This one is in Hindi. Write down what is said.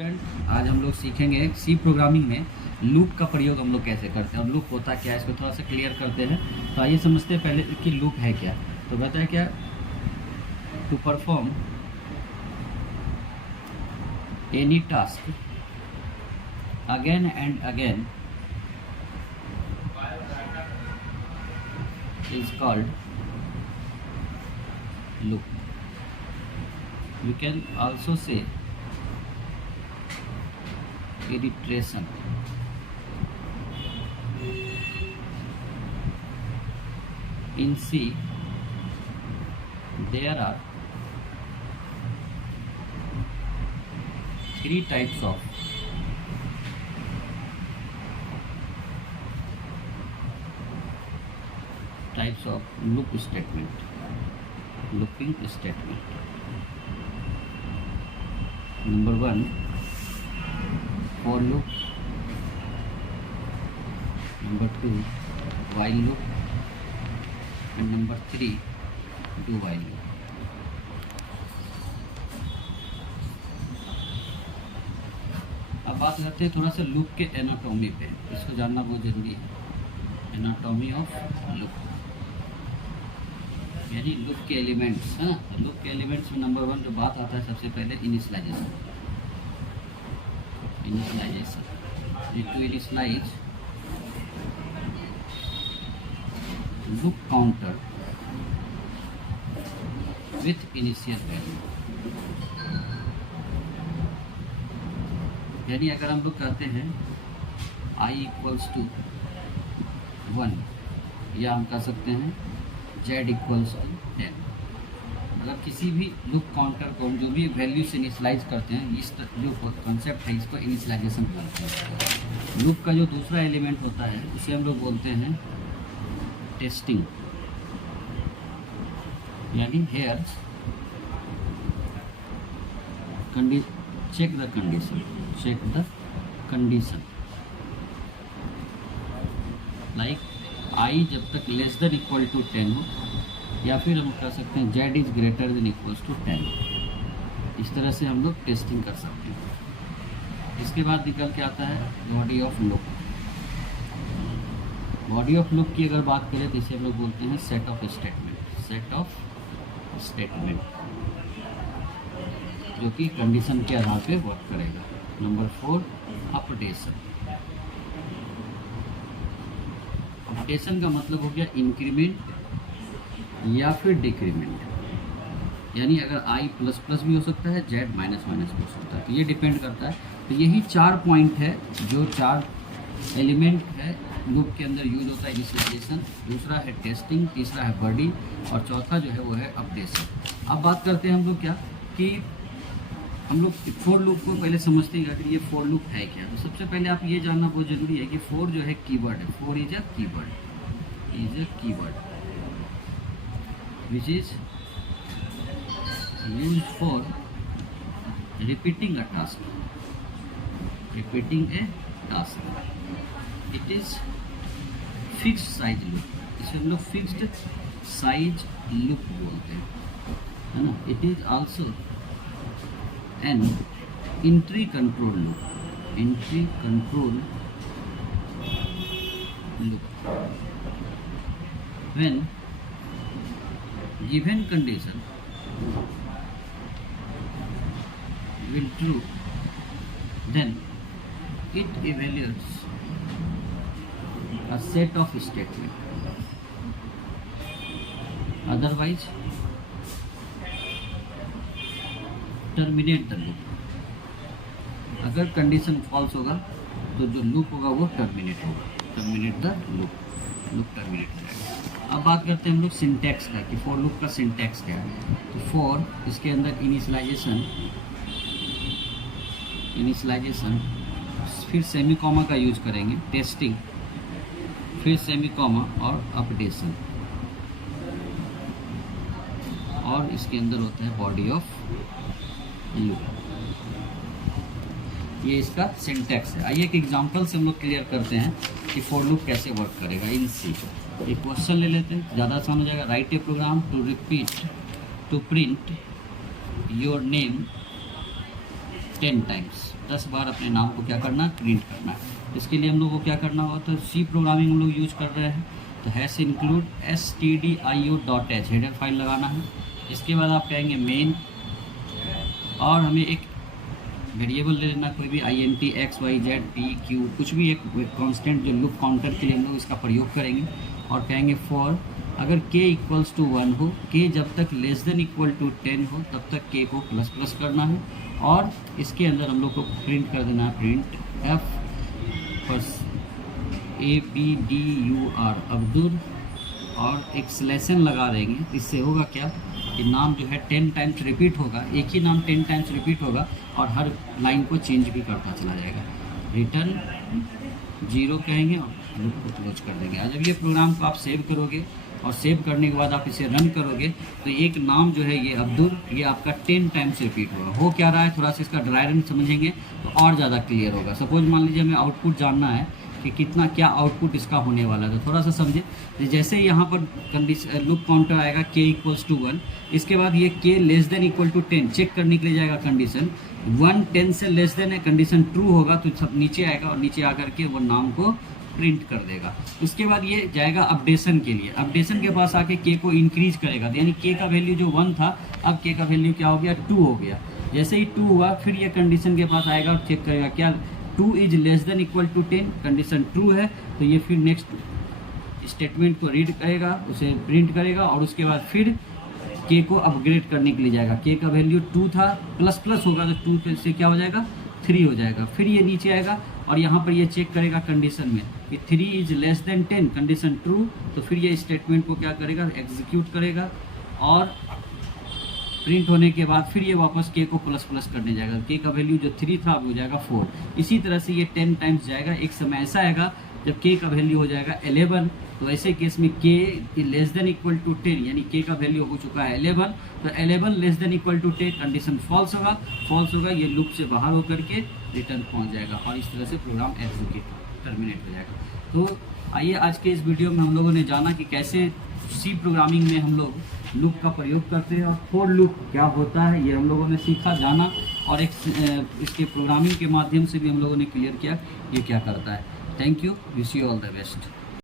स्टूडेंट, आज हम लोग सीखेंगे सी प्रोग्रामिंग में लूप का प्रयोग हम लोग कैसे करते हैं और लूप होता क्या है, इसको थोड़ा सा क्लियर करते हैं। तो आइए समझते हैं पहले कि लूप है क्या। तो बताया क्या, to perform any task again and again is called loop. You can also say iteration. In C there are three types of loop statement, looping statement. Number one, for loop. Number two, while loop. And number three, do while loop. अब बात करते हैं थोड़ा सा लूप के एनाटॉमी पे, इसको जानना बहुत जरूरी है। एनाटॉमी ऑफ लूप यानी लूप के एलिमेंट्स। हाँ, लूप के एलिमेंट्स में नंबर वन जो बात आता है सबसे पहले initialisation. Need to initialize loop counter with initial value। यानी अगर हम लोग कहते हैं i इक्वल्स टू 1 या हम कह सकते हैं z इक्वल्स टू 10। अगर किसी भी लूप काउंटर को हम जो भी वैल्यू से इनिशियलाइज करते हैं, इस जो कॉन्सेप्ट है इसको इनिशियलाइजेशन बोलते हैं। लूप का जो दूसरा एलिमेंट होता है उसे हम लोग बोलते हैं टेस्टिंग। यानी here check the condition like I जब तक लेस देन इक्वल टू 10 हो, या फिर हम कह सकते हैं z is greater than equals to 10। इस तरह से हम लोग टेस्टिंग कर सकते हैं। इसके बाद निकल के आता है body of loop. Body of loop की अगर बात करें तो इसे हम लोग बोलते हैं सेट ऑफ स्टेटमेंट, जो कि कंडीशन के आधार पे वर्क करेगा। Number 4, updation. अपडेशन का मतलब हो गया इंक्रीमेंट या फिर डिक्रीमेंट। यानी अगर i प्लस प्लस भी हो सकता है, z माइनस माइनस भी हो सकता है, तो ये डिपेंड करता है। तो यही 4 पॉइंट है जो 4 एलिमेंट है लूप के अंदर यूज होता है। इनिशियलाइजेशन, दूसरा है टेस्टिंग, तीसरा है बॉडी और चौथा जो है वो है अपडेशन। अब बात करते हैं हम लोग क्या कि हम लोग फोर लूप को पहले समझते हैं कि ये फोर लूप है क्या। तो सबसे पहले आप ये जानना बहुत ज़रूरी है कि फोर जो है कीवर्ड है। Four is a keyword which is used for repeating a task. It is fixed size loop, इसे हम लोग fixed size loop बोलते हैं, है ना। It is also an entry control loop when given condition will true, then it evaluates a set of statement, otherwise terminate the loop। अगर कंडीशन फॉल्स होगा तो जो लूप होगा वो टर्मिनेट द लूप टर्मिनेट हो जाएगा। अब बात करते हैं हम लोग सिंटैक्स का कि फॉर लूप का सिंटैक्स क्या है। तो फॉर, इसके अंदर इनिशियलाइजेशन, फिर सेमी कॉमा का यूज करेंगे, टेस्टिंग, फिर सेमी कॉमा और अपडेशन, और इसके अंदर होता है बॉडी ऑफ लूप। ये इसका सिंटैक्स है। आइए एक एग्जांपल से हम लोग क्लियर करते हैं कि फॉर लूप कैसे वर्क करेगा इन सी। एक क्वेश्चन ले लेते हैं, ज़्यादा आसान हो जाएगा। Write a program to print your name 10 times, 10 बार अपने नाम को क्या करना, प्रिंट करना है। इसके लिए हम लोग को क्या करना होगा, तो सी प्रोग्रामिंग हम लोग यूज कर रहे हैं, तो hash include stdio.h header file लगाना है। इसके बाद आप कहेंगे मेन, और हमें एक वेरिएबल ले लेना, कोई भी int x y z p q, कुछ भी एक कांस्टेंट जो लूप काउंटर के लिए हम लोग इसका प्रयोग करेंगे, और कहेंगे फॉर अगर k इक्वल्स टू 1 हो, k जब तक लेस देन इक्वल टू 10 हो तब तक k को प्लस प्लस करना है, और इसके अंदर हम लोग को प्रिंट कर देना है प्रिंट f बस ABDUR अब्दुल, और एक स्लेशन लगा देंगे। इससे होगा क्या कि नाम जो है 10 टाइम्स रिपीट होगा, एक ही नाम 10 टाइम्स रिपीट होगा और हर लाइन को चेंज भी करता चला जाएगा। रिटर्न 0 कहेंगे और लूप को क्लोज कर देंगे। जब ये प्रोग्राम को आप सेव करोगे और सेव करने के बाद आप इसे रन करोगे तो एक नाम जो है ये अब्दुल, ये आपका 10 टाइम्स रिपीट होगा। हो क्या रहा है, थोड़ा सा इसका ड्राई रन समझेंगे तो और ज़्यादा क्लियर होगा। सपोज मान लीजिए हमें आउटपुट जानना है कि कितना क्या आउटपुट इसका होने वाला है, तो थोड़ा सा समझे। जैसे ही यहाँ पर कंडीशन लूप काउंटर आएगा k इक्वल्स टू 1, इसके बाद ये k less than equal to 10 check करने के लिए जाएगा कंडीशन 1, 10 से लेस देन है, कंडीशन ट्रू होगा तो सब नीचे आएगा और नीचे आकर के वो नाम को प्रिंट कर देगा। उसके बाद ये जाएगा अपडेशन के लिए, अपडेशन के पास आके k को इंक्रीज करेगा, यानी k का वैल्यू जो 1 था अब k का वैल्यू क्या हो गया, 2 हो गया। जैसे ही 2 हुआ फिर ये कंडीशन के पास आएगा और चेक करेगा क्या 2 is less than equal to 10, condition true है तो ये फिर नेक्स्ट स्टेटमेंट को रीड करेगा, उसे प्रिंट करेगा, और उसके बाद फिर k को अपग्रेड करने के लिए जाएगा। k का वैल्यू 2 था, प्लस प्लस होगा तो 2 से क्या हो जाएगा, 3 हो जाएगा। फिर ये नीचे आएगा और यहाँ पर ये चेक करेगा कंडीशन में कि 3 is less then 10, condition true, तो फिर ये स्टेटमेंट को क्या करेगा, एग्जीक्यूट करेगा, और प्रिंट होने के बाद फिर ये वापस k को प्लस प्लस करने जाएगा। k का वैल्यू जो 3 था अब हो जाएगा 4। इसी तरह से ये 10 टाइम्स जाएगा। एक समय ऐसा आएगा जब k का वैल्यू हो जाएगा 11, तो ऐसे केस में k less than equal to 10, यानी k का वैल्यू हो चुका है 11, तो 11 less than equal to 10 condition false होगा, ये लूप से बाहर होकर के रिटर्न पहुंच जाएगा, और इस तरह से प्रोग्राम एग्जीक्यूट टर्मिनेट हो जाएगा। तो आइए आज के इस वीडियो में हम लोगों ने जाना कि कैसे सी प्रोग्रामिंग में हम लोग लूप का प्रयोग करते हैं और फॉर लूप क्या होता है, ये हम लोगों ने सीखा, जाना, और एक इसके प्रोग्रामिंग के माध्यम से भी हम लोगों ने क्लियर किया ये क्या करता है। Thank you, wish you all the best.